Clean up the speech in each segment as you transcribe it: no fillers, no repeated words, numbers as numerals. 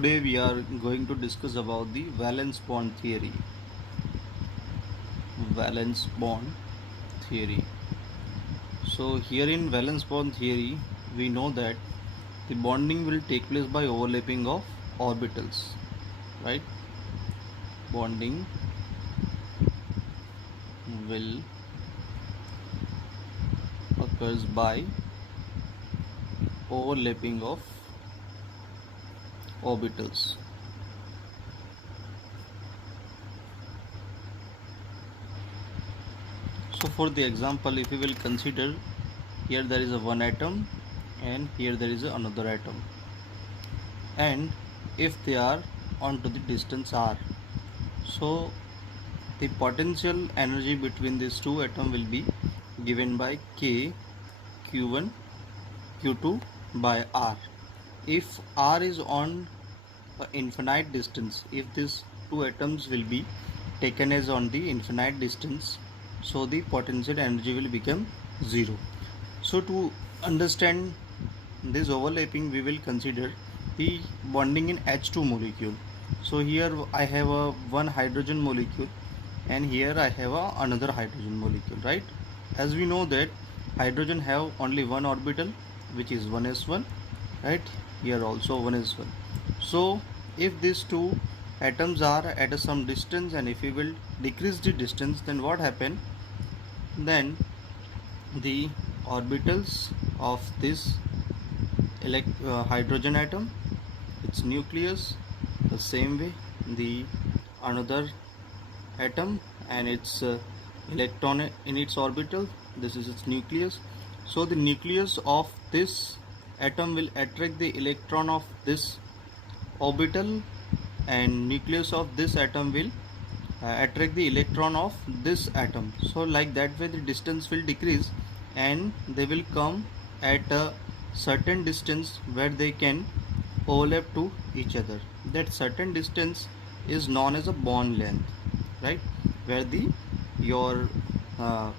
Today we are going to discuss about the valence bond theory. Valence bond theory. So here in valence bond theory, we know that the bonding will take place by overlapping of orbitals, right? Bonding will occurs by overlapping of orbitals. So for the example, if we will consider, here there is a one atom and here there is another atom, and if they are onto the distance r, so the potential energy between these two atoms will be given by k q1 q2 by r. If r is on infinite distance, if these two atoms will be taken as on the infinite distance, so the potential energy will become 0. So to understand this overlapping, we will consider the bonding in H2 molecule. So here I have a one hydrogen molecule and here I have another hydrogen molecule, right? As we know that hydrogen have only one orbital, which is 1s1, right? Here also 1s1. So if these two atoms are at some distance, and if we will decrease the distance, then what happen? Then the orbitals of this hydrogen atom, its nucleus, the same way the another atom and its electron in its orbital, this is its nucleus. So the nucleus of this atom will attract the electron of this orbital, and nucleus of this atom will attract the electron of this atom. So like that way the distance will decrease and they will come at a certain distance where they can overlap to each other. That certain distance is known as a bond length, right? Where your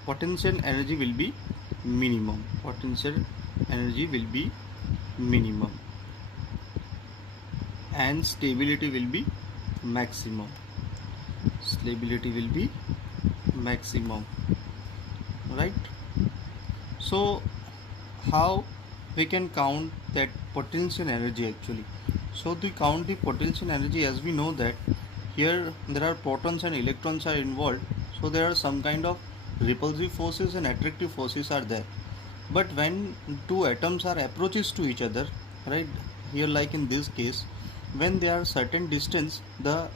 potential energy will be minimum. Potential energy will be minimum and stability will be maximum. Stability will be maximum, right? So how we can count that potential energy actually? So to count the potential energy, as we know that here there are protons and electrons are involved, so there are some kind of repulsive forces and attractive forces are there. But when two atoms are approaches to each other, right, here like in this case, when they are certain distance, the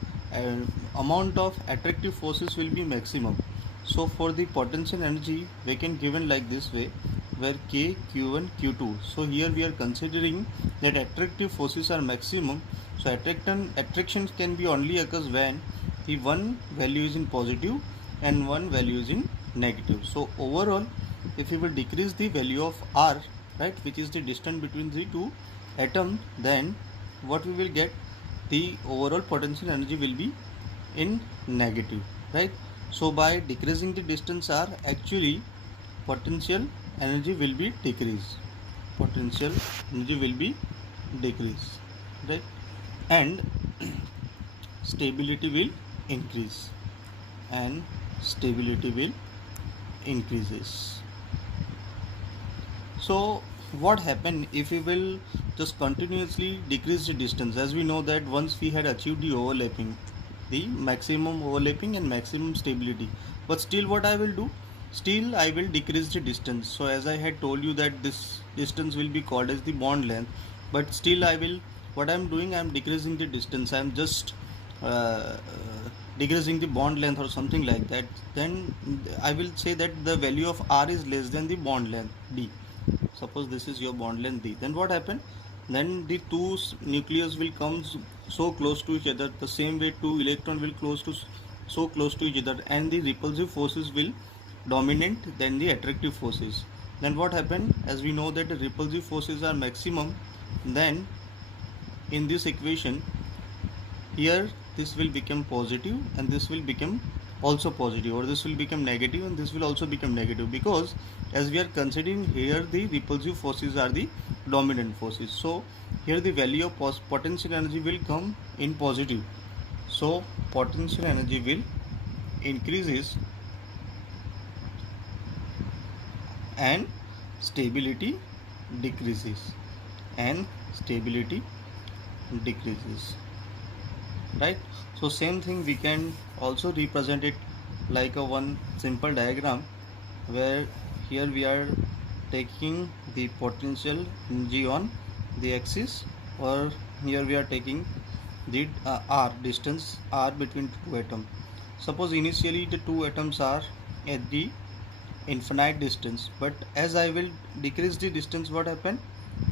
amount of attractive forces will be maximum. So for the potential energy, we can given like this way, where k q1 q2. So here we are considering that attractive forces are maximum. So attraction can be only occurs when the one value is in positive and one value is in negative. So overall, if we will decrease the value of r, right, which is the distance between the two atoms, then what we will get, the overall potential energy will be in negative, right? So by decreasing the distance r, actually potential energy will be decreased. Potential energy will be decreased, right? And stability will increase. And stability will increases. So what happen if we will just continuously decrease the distance? As we know that once we had achieved the overlapping, the maximum overlapping and maximum stability, but still what I will do, still I will decrease the distance. So as I had told you that this distance will be called as the bond length, but still I will, what I am doing, I am decreasing the distance, I am just decreasing the bond length or something like that. Then I will say that the value of r is less than the bond length d. Suppose this is your bond length d, then what happen? Then the two nucleus will come so close to each other, the same way two electron will so close to each other, and the repulsive forces will dominate than the attractive forces. Then what happen? As we know that the repulsive forces are maximum, then in this equation here this will become positive and this will become also positive, or this will become negative and this will also become negative, because as we are considering here the repulsive forces are the dominant forces. So here the value of potential energy will come in positive. So potential energy will increases and stability decreases, and stability decreases, right? So same thing we can also represent it like a one simple diagram, where here we are taking the potential energy on the axis, or here we are taking the r distance r between two atoms. Suppose initially the two atoms are at the infinite distance, but as I will decrease the distance, what happen,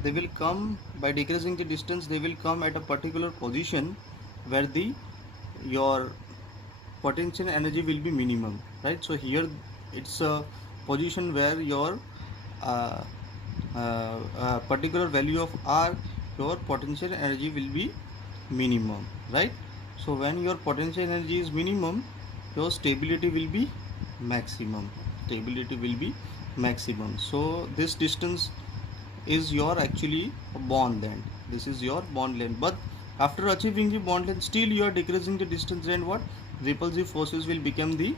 they will come, by decreasing the distance they will come at a particular position where the your potential energy will be minimum, right? So here it's a position where your uh, particular value of r, your potential energy will be minimum, right? So when your potential energy is minimum, your stability will be maximum, stability will be maximum. So this distance is your actually bond length, this is your bond length. But after achieving the bond length, still you are decreasing the distance, and what, repulsive forces will become the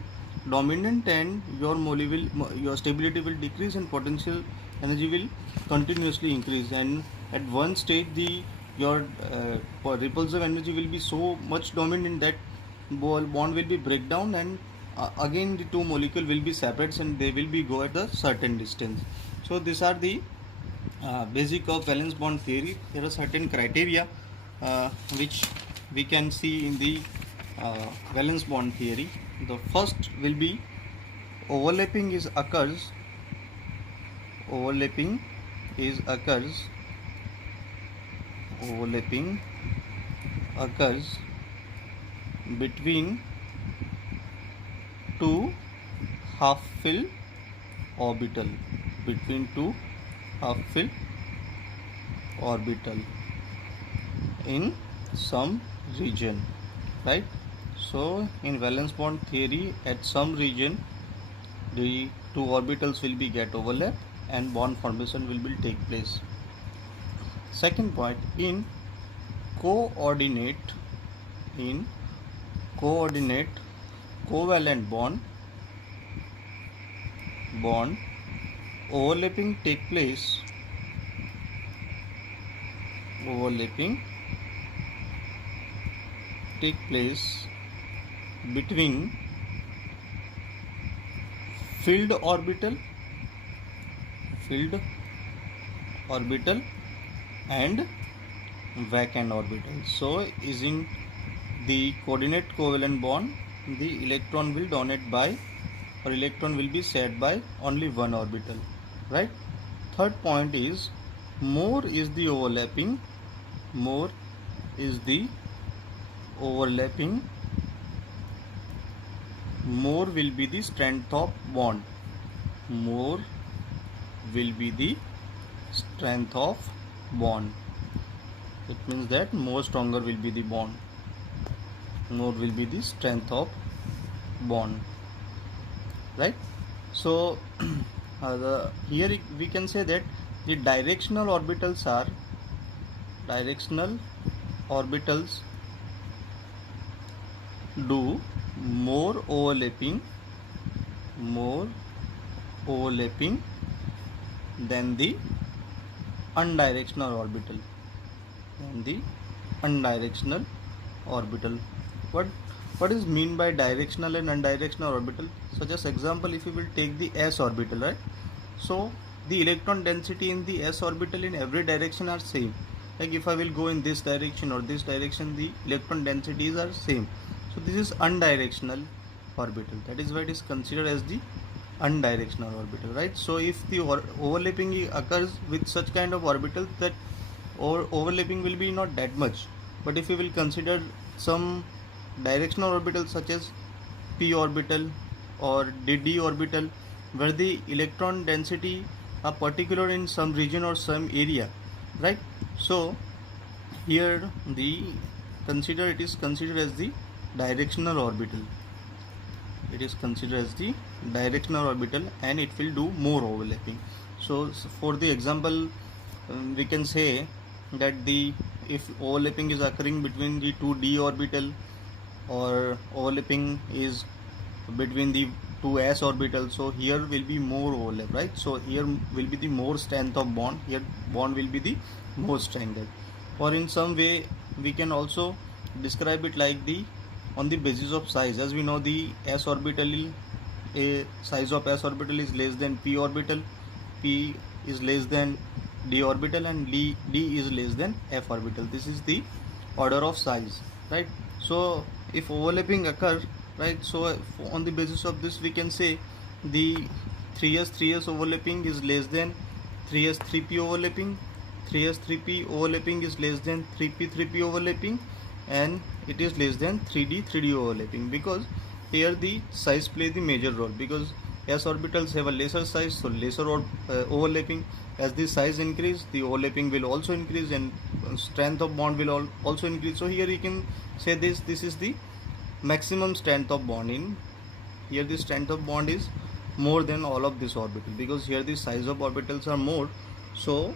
dominant, and your stability will decrease and potential energy will continuously increase, and at one stage the your repulsive energy will be so much dominant that bond will be break down, and again the two molecule will be separate and they will be go at a certain distance. So these are the basic of valence bond theory. There are certain criteria which we can see in the valence bond theory. The first will be overlapping is occurs overlapping occurs between two half filled orbital, in some region, right? So in valence bond theory, at some region the two orbitals will be get overlap and bond formation will take place. Second point, in coordinate covalent bond overlapping take place between filled orbital and vacant orbital. So using the coordinate covalent bond, the electron will donate by, or electron will be shared by only one orbital, right? Third point is more is the overlapping, more will be the strength of bond, it means that more stronger will be the bond, more will be the strength of bond, right? So here we can say that the directional orbitals do more overlapping than the undirectional orbital. What is mean by directional and undirectional orbital? Such as example, if you will take the s orbital, right? So the electron density in the s orbital in every direction are same. Like if I will go in this direction or this direction, the electron densities are same. So this is undirectional orbital, that is why it is considered as the undirectional orbital, right? So if the overlapping occurs with such kind of orbitals, that overlapping will be not that much. But if you will consider some directional orbitals such as p orbital or d orbital, where the electron density are particular in some region or some area, right? So here it is considered as the directional orbital, and it will do more overlapping. So for the example, we can say that the if overlapping is occurring between the two d orbital, or overlapping is between the two s orbitals, so here will be more overlap, right? So here will be the more strength of bond, here bond will be the more strengthened. Or in some way we can also describe it like the on the basis of size. As we know, the s orbital, a size of s orbital is less than p orbital, p is less than d orbital, and d is less than f orbital. This is the order of size, right? So if overlapping occur, right, so on the basis of this we can say the 3s overlapping is less than 3s 3p overlapping, 3s 3p overlapping is less than 3p 3p overlapping, and it is less than 3d overlapping, because here the size play the major role, because s orbitals have a lesser size, so lesser overlapping. As the size increase, the overlapping will also increase, and strength of bond will also increase. So here you can say this is the maximum strength of bond. In here the strength of bond is more than all of this orbital, because here the size of orbitals are more, so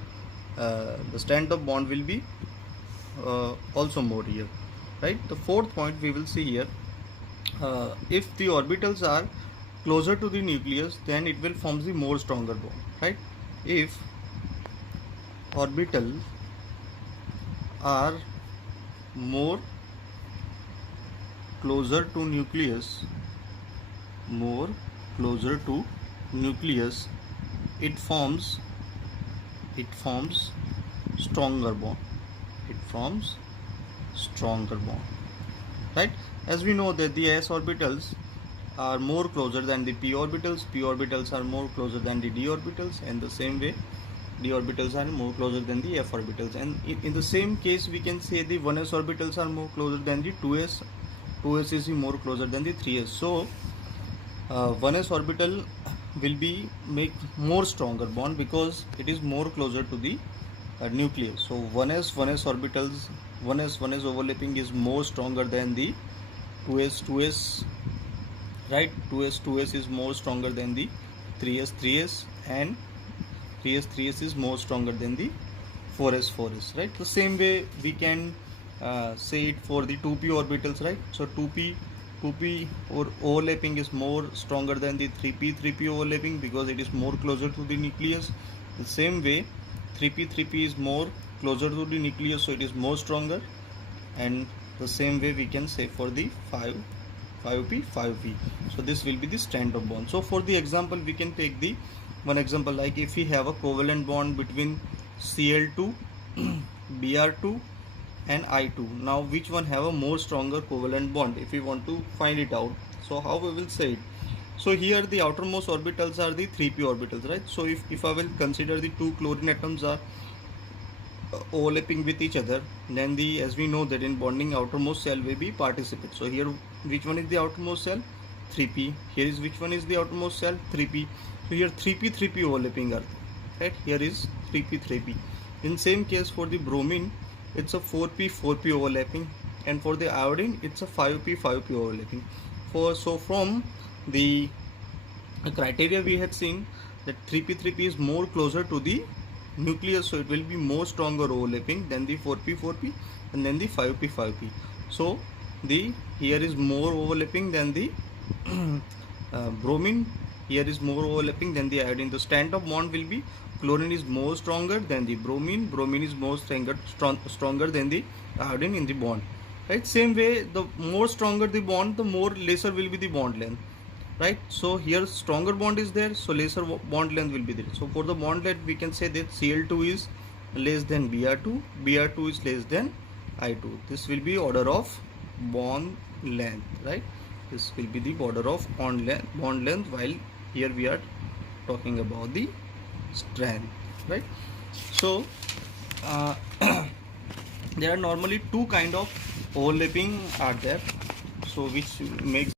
the strength of bond will be also more here, right? The fourth point we will see here, if the orbitals are closer to the nucleus, then it will form the more stronger bond, right? If orbitals are more closer to nucleus, more closer to nucleus, it forms stronger bond, it forms stronger bond, right? As we know that the s orbitals are more closer than the p orbitals are more closer than the d orbitals, and the same way d orbitals are more closer than the f orbitals. And in the same case we can say the 1s orbitals are more closer than the 2s is more closer than the 3s. So 1s orbital will be make more stronger bond because it is more closer to the nucleus. So 1s orbitals, 1s overlapping is more stronger than the 2s, right? 2s is more stronger than the 3s, and 3s is more stronger than the 4s, right? The same way we can say it for the 2p orbitals, right? So 2p or overlapping is more stronger than the 3p overlapping, because it is more closer to the nucleus. The same way 3p is more closer to the nucleus, so it is more stronger. And the same way we can say for the 5p. So this will be the strength of bond. So for the example, we can take the one example, like if we have a covalent bond between Cl2, Br2 and I2. Now which one have a more stronger covalent bond, if we want to find it out? So how we will say it? So here the outermost orbitals are the 3p orbitals, right? So if I will consider the two chlorine atoms are overlapping with each other, then the, as we know that in bonding outermost shell will be participate. So here which one is the outermost shell? 3p. Here is which one is the outermost shell? 3p. So here 3p overlapping are, right? Here is 3p. In same case for the bromine, it's a 4p overlapping, and for the iodine it's a 5p overlapping. So from the criteria we had seen that 3p is more closer to the nucleus, so it will be more stronger overlapping than the 4p and then the 5p. So the here is more overlapping than the bromine, here is more overlapping than the iodine. The strength of bond will be chlorine is more stronger than the bromine is more stronger than the iodine in the bond, right? Same way, the more stronger the bond, the more lesser will be the bond length, right? So here stronger bond is there, so lesser bond length will be there. So for the bond length we can say that Cl2 is less than Br2 is less than I2. This will be order of bond length, right? This will be the order of bond length, while here we are talking about the strength, right? So there are normally two kind of overlapping are there, so which makes